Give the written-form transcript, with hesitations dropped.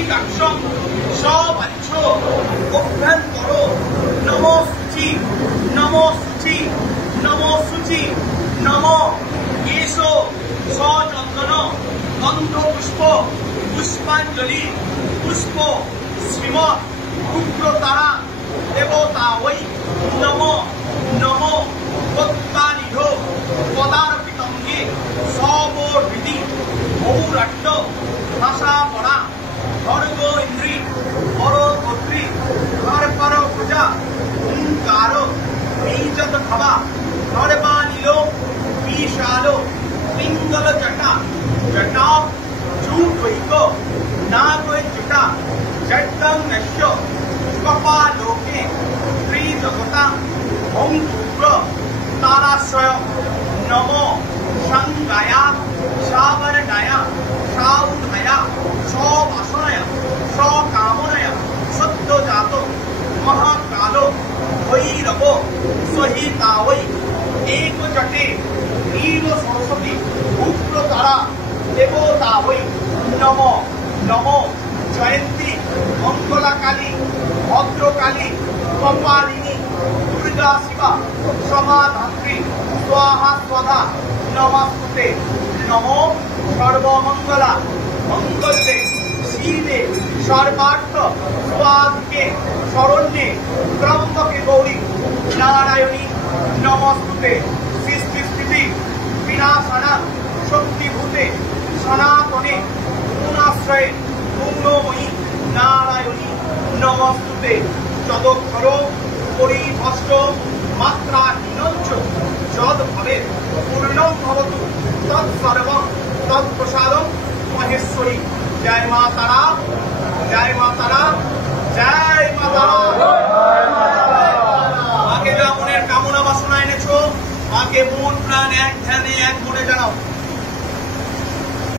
বহিরাক্ষম সবাচ্ছ অভ্যন্তর নমো শুচি নমো শুচি নমো শুচি নমো এসো সচন্দন গন্ধপুষ্প পুষ্পাঞ্জলি পুষ্প শ্রীমৎ রুদ্রতারা দেবতা ওই নমো নমো তত্ত্বানিধো পদার্পিতঙ্গে সবহৃদি বহুরাট্ট ভাষা পড়া খড়গ ইন্দ্রি পরগোত্রী হরপর পূজা হুঙ্কার বীজত খবা নর্বানীল বিশাল পিঙ্গল জটা জটা চূটৈক নাগজটা জটং নশ্য কপালোকে ত্রিজগতা ওম শুক্র তারাশ্রয় নম সংজ্ঞায়া সাবরণায়া সাউধায়া সবাসনায়া সকামনায়া সদ্যজাত মহাকাল ভৈরব সহিতা ওই একজটে নীল সরস্বতী উগ্রতারা দেবতা ওই নম নম জয়ন্তী মঙ্গলাকালী ভদ্রকালী কপালিনী দুর্গা শিবা সমাধাত্রী স্বাহা স্বধা নমস্তুতে নমো সর্বমঙ্গলা মঙ্গলে শিবে সর্বার্থ স্বাধিকে শরণ্যে ত্রম্বকে গৌরী নারায়ণী নমস্তুতে সৃষ্টি স্থিতি বিনাশনা শক্তিভূতে সনাতনে গুণাশ্রয়ে গুণময়ী নারায়ণী নমস্তুতে যদক্ষর পরিভষ্ট মাত্রাহীনঞ্চ যদ ভবে পূর্ণং ভবতু তৎসর্বং তৎপ্রসাদং মহেশ্বরী। জয় মা তারা, জয় মা তারা, জয় মা তারা।